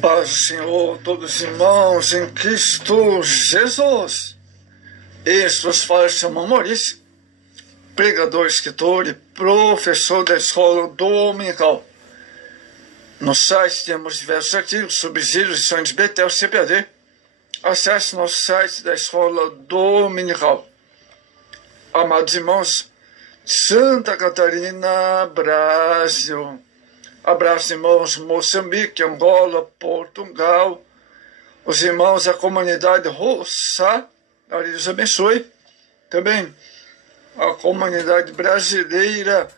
Paz do Senhor, todos os irmãos em Cristo Jesus. Este vos fala Simão Maurício, pregador, escritor e professor da escola dominical. No site temos diversos artigos sobre lições Betel CPAD. Acesse nosso site da escola dominical. Amados irmãos, Santa Catarina, Brasil. Abraço, irmãos, Moçambique, Angola, Portugal, os irmãos da comunidade russa, Deus abençoe. Também a comunidade brasileira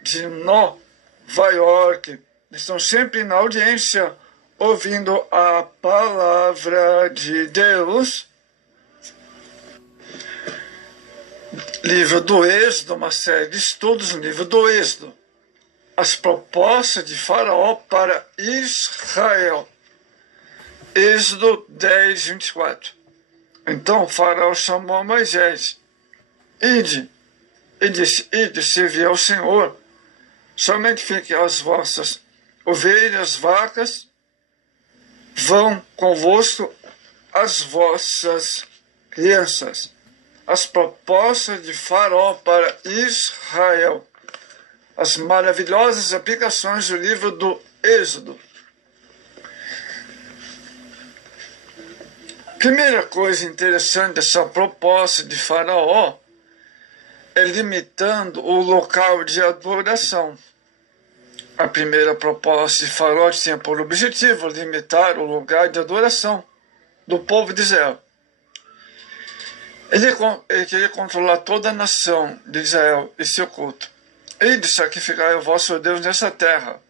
de Nova York. Estão sempre na audiência, ouvindo a palavra de Deus. Livro do Êxodo, uma série de estudos no livro do Êxodo. As propostas de Faraó para Israel. Êxodo 10, 24. Então Faraó chamou a Moisés. Ide, e disse, ide, servir ao Senhor. Somente fiquem as vossas ovelhas, vacas, vão convosco as vossas crianças. As propostas de Faraó para Israel. As maravilhosas aplicações do livro do Êxodo. Primeira coisa interessante dessa proposta de Faraó é limitando o local de adoração. A primeira proposta de Faraó tinha por objetivo limitar o lugar de adoração do povo de Israel. Ele queria controlar toda a nação de Israel e seu culto. E de sacrificar o vosso Deus nessa terra.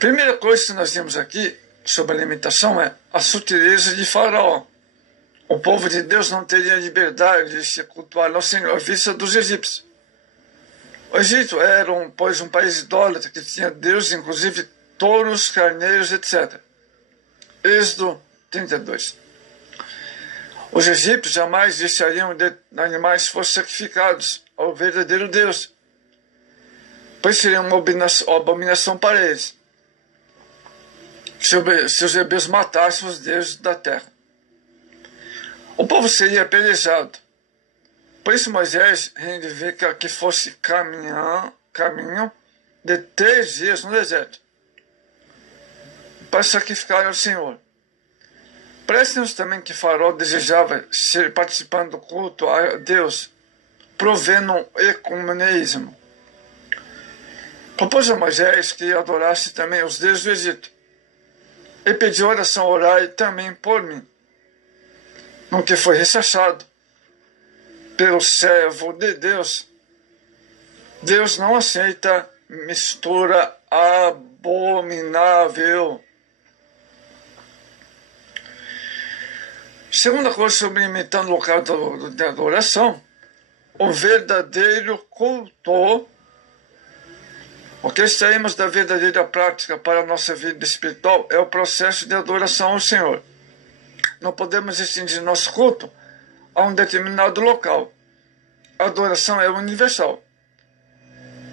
Primeira coisa que nós vimos aqui sobre a limitação é a sutileza de Faraó. O povo de Deus não teria liberdade de se cultuar ao Senhor à vista dos egípcios. O Egito era, pois, um país idólatra que tinha deuses, inclusive touros, carneiros, etc. Êxodo 32. Os egípcios jamais deixariam de animais fossem sacrificados ao verdadeiro Deus, pois seria uma abominação para eles se os hebreus matassem os deuses da terra. O povo seria apedrejado. Por isso Moisés reivindica que fosse caminho de 3 dias no deserto para sacrificar ao Senhor. Parece-nos também que Faraó desejava ser participando do culto a Deus, provendo um ecumenismo. Propôs a Moisés que adorasse também os deuses do Egito, e pediu oração orai também por mim, no que foi rechazado pelo servo de Deus. Deus não aceita mistura abominável. Segunda coisa sobre limitando o local de adoração, o verdadeiro culto. O que extraímos da verdadeira prática para a nossa vida espiritual é o processo de adoração ao Senhor. Não podemos restringir nosso culto a um determinado local. A adoração é universal.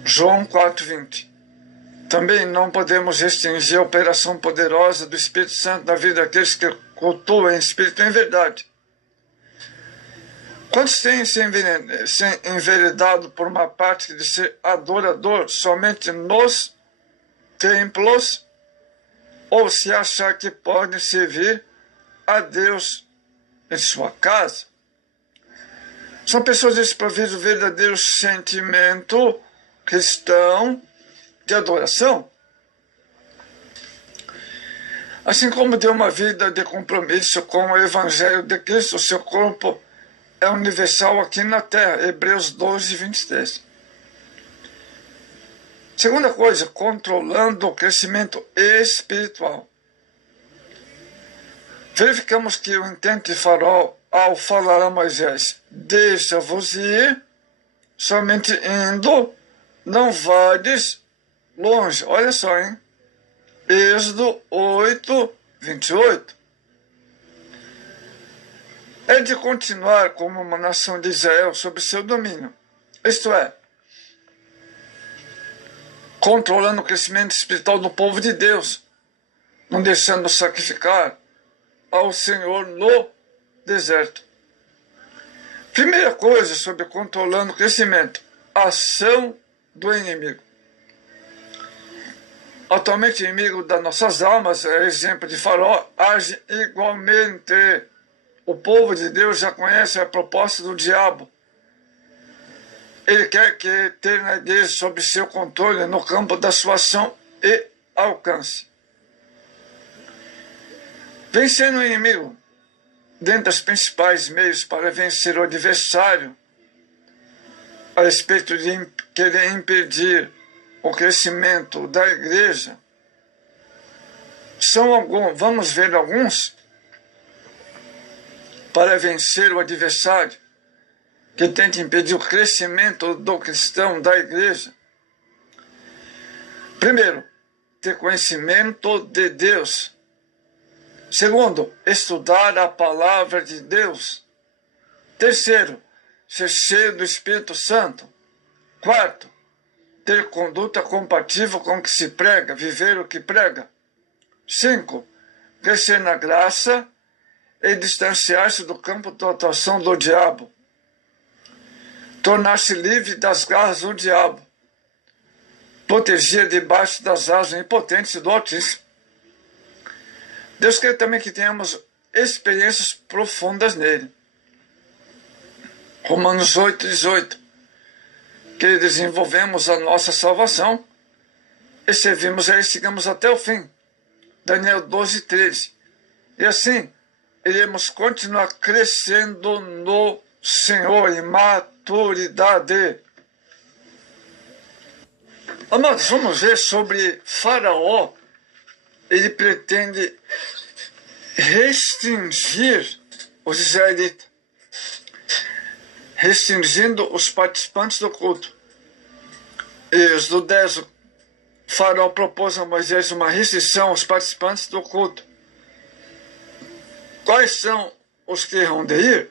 João 4:20. Também não podemos restringir a operação poderosa do Espírito Santo na vida daqueles que cultuam em espírito e em verdade. Quantos têm se enveredado por uma prática de ser adorador somente nos templos, ou se achar que podem servir a Deus em sua casa? São pessoas desprovidas do verdadeiro sentimento cristão de adoração. Assim como deu uma vida de compromisso com o Evangelho de Cristo, o seu corpo é universal aqui na terra. Hebreus 12, 23. Segunda coisa, controlando o crescimento espiritual. Verificamos que o intento de Faraó ao falar a Moisés, deixa-vos ir, somente indo, não vades longe. Olha só, hein? Êxodo 8, 28. É de continuar como uma nação de Israel sob seu domínio. Isto é, controlando o crescimento espiritual do povo de Deus, não deixando sacrificar ao Senhor no deserto. Primeira coisa sobre controlando o crescimento: ação do inimigo. Atualmente, o inimigo das nossas almas, é exemplo de Faraó, age igualmente. O povo de Deus já conhece a proposta do diabo. Ele quer ter a igreja sob seu controle no campo da sua ação e alcance. Vencendo o inimigo, dentre dos principais meios para vencer o adversário, a respeito de querer impedir o crescimento da igreja, são alguns, vamos ver alguns, para vencer o adversário que tenta impedir o crescimento do cristão, da igreja. Primeiro, ter conhecimento de Deus. Segundo, estudar a palavra de Deus. Terceiro, ser cheio do Espírito Santo. Quarto, ter conduta compatível com o que se prega, viver o que prega. 5. Crescer na graça e distanciar-se do campo de atuação do diabo. Tornar-se livre das garras do diabo. Proteger debaixo das asas impotentes do Altíssimo. Deus quer também que tenhamos experiências profundas nele. Romanos 8:18. Que desenvolvemos a nossa salvação e servimos a ele, sigamos até o fim. Daniel 12:13. E assim, iremos continuar crescendo no Senhor em maturidade. Amados, vamos ver sobre Faraó. Ele pretende restringir os israelitas, restringindo os participantes do culto. Êxodo 10, Faraó propôs a Moisés uma restrição aos participantes do culto. Quais são os que irão de ir?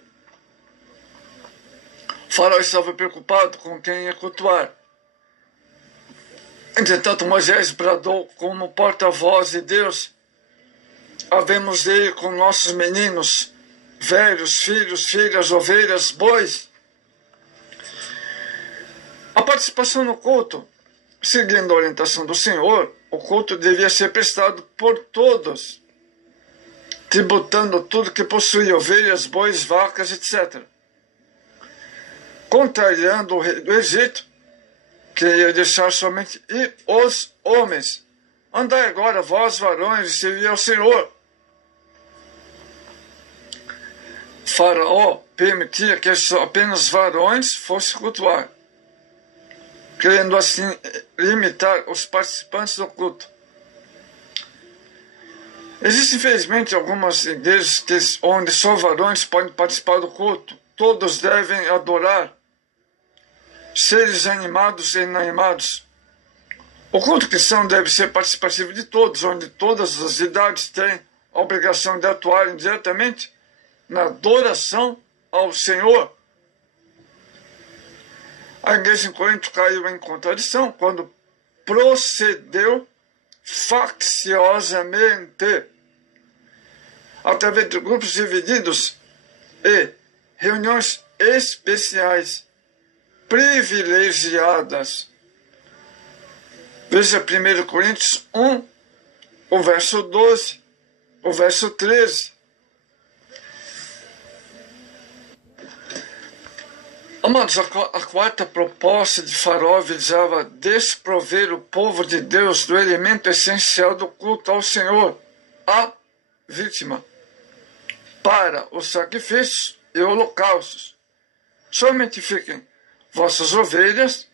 Faraó estava preocupado com quem ia cultuar. Entretanto, Moisés bradou como porta-voz de Deus: havemos de ir com nossos meninos, velhos, filhos, filhas, ovelhas, bois. A participação no culto, seguindo a orientação do Senhor, o culto devia ser prestado por todos, tributando tudo que possuía, ovelhas, bois, vacas, etc. Contrariando o rei do Egito, que ia deixar somente ir os homens. Andai agora, vós varões, e servi ao Senhor. Faraó permitia que apenas varões fossem cultuar, querendo assim limitar os participantes do culto. Existem, infelizmente, algumas igrejas onde só varões podem participar do culto. Todos devem adorar, seres animados e inanimados. O culto cristão deve ser participativo de todos, onde todas as idades têm a obrigação de atuarem diretamente na adoração ao Senhor. A igreja em Corinto caiu em contradição quando procedeu facciosamente, através de grupos divididos e reuniões especiais, privilegiadas. Veja 1 Coríntios 1, o verso 12, o verso 13. Amados, a quarta proposta de Faraó visava desprover o povo de Deus do elemento essencial do culto ao Senhor, a vítima, para os sacrifícios e holocaustos. Somente fiquem vossas ovelhas,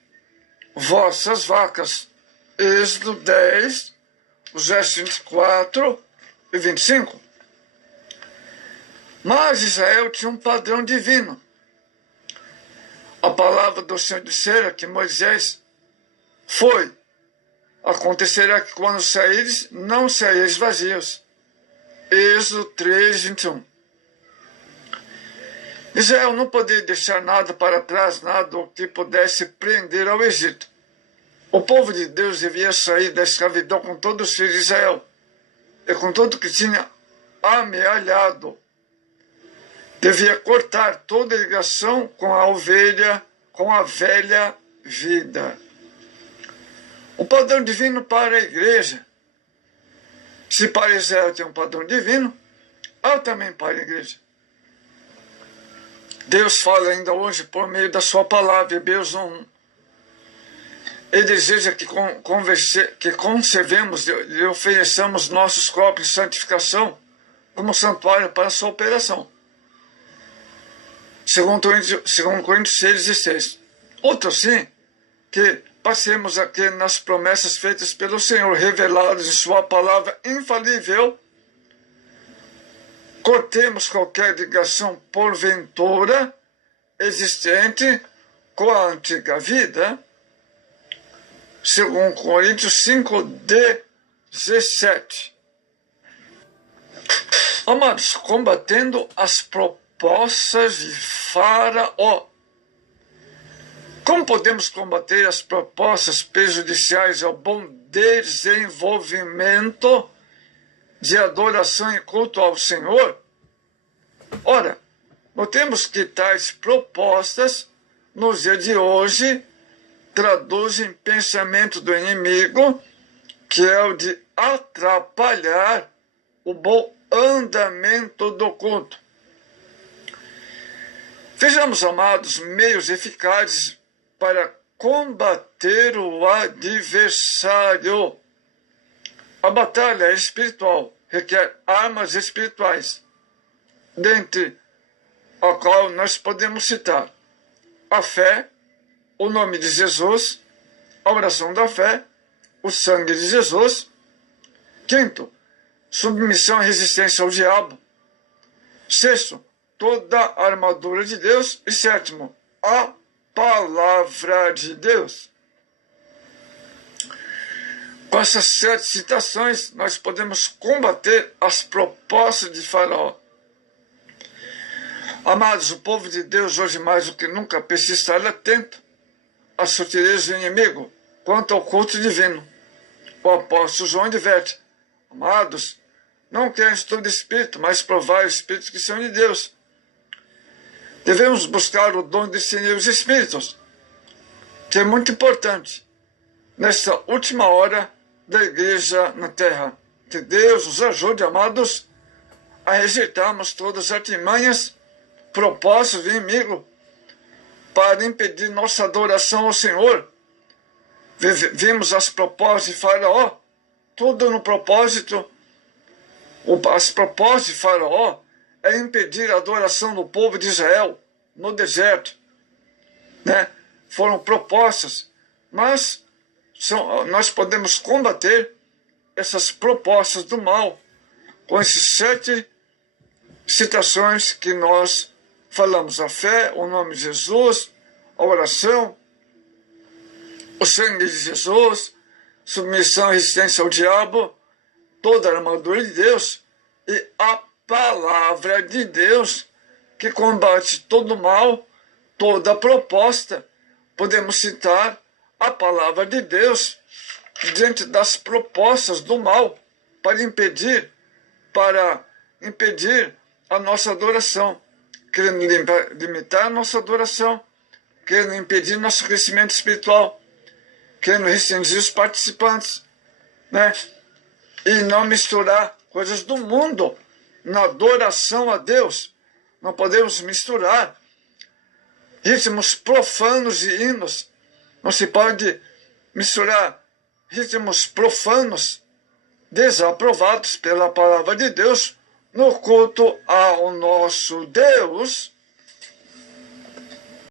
vossas vacas. Êxodo 10, os versos 24 e 25. Mas Israel tinha um padrão divino. A palavra do Senhor dissera que Moisés foi: acontecerá que quando saíres, não saireis vazios. Êxodo 3, 21. Israel não poderia deixar nada para trás, nada o que pudesse prender ao Egito. O povo de Deus devia sair da escravidão com todos os filhos de Israel e com tudo que tinha amealhado. Devia cortar toda ligação com a ovelha, com a velha vida. O padrão divino para a igreja. Se para Israel tem um padrão divino, há também para a igreja. Deus fala ainda hoje por meio da sua palavra, Hebreus 1. Ele deseja que conservemos e ofereçamos nossos corpos de santificação como santuário para a sua operação. Segundo Coríntios 6,16. Outro sim, que passemos aqui nas promessas feitas pelo Senhor, reveladas em sua palavra infalível, cortemos qualquer ligação porventura existente com a antiga vida, segundo Coríntios 5:17. Amados, combatendo as propostas de Faraó. Como podemos combater as propostas prejudiciais ao bom desenvolvimento de adoração e culto ao Senhor? Ora, notemos que tais propostas, nos dias de hoje, traduzem pensamento do inimigo, que é o de atrapalhar o bom andamento do culto. Vejamos, amados, meios eficazes para combater o adversário. A batalha espiritual requer armas espirituais, dentre a qual nós podemos citar a fé, o nome de Jesus, a oração da fé, o sangue de Jesus. Quinto, submissão e resistência ao diabo. Sexto, toda a armadura de Deus. E sétimo, a palavra de Deus. Com essas 7 citações, nós podemos combater as propostas de Faraó. Amados, o povo de Deus hoje mais do que nunca precisa estar atento às sutilezas do inimigo quanto ao culto divino. O apóstolo João adverte: amados, não creem em todo espírito, mas provai os espíritos que são de Deus. Devemos buscar o dom de discernir os espíritos, que é muito importante nesta última hora da igreja na terra. Que Deus nos ajude, amados, a rejeitarmos todas as artimanhas, propostas do inimigo para impedir nossa adoração ao Senhor. Vimos as propostas de Faraó, tudo no propósito. As propostas de Faraó é impedir a adoração do povo de Israel no deserto, né? Foram propostas, mas nós podemos combater essas propostas do mal com esses 7 citações que nós falamos: a fé, o nome de Jesus, a oração, o sangue de Jesus, submissão e resistência ao diabo, toda a armadura de Deus e a palavra de Deus, que combate todo o mal, toda a proposta. Podemos citar a palavra de Deus diante das propostas do mal para impedir a nossa adoração, querendo limitar a nossa adoração, querendo impedir nosso crescimento espiritual, querendo restringir os participantes, né? E não misturar coisas do mundo na adoração a Deus. Não podemos misturar ritmos profanos de hinos. Não se pode misturar ritmos profanos desaprovados pela palavra de Deus no culto ao nosso Deus,